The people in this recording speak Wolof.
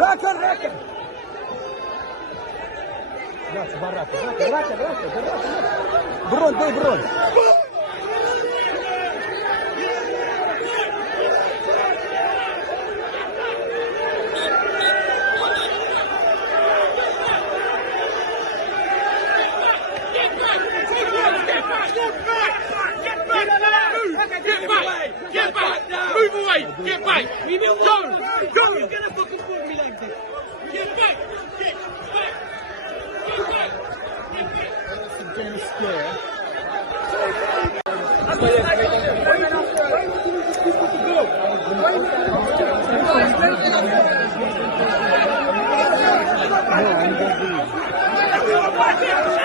راكن. راكن. برون. Get back! Move away! Get back! Go! You're gonna fucking pull me like this! Get back! Get back! That's a damn scare. No, I'm gonna be.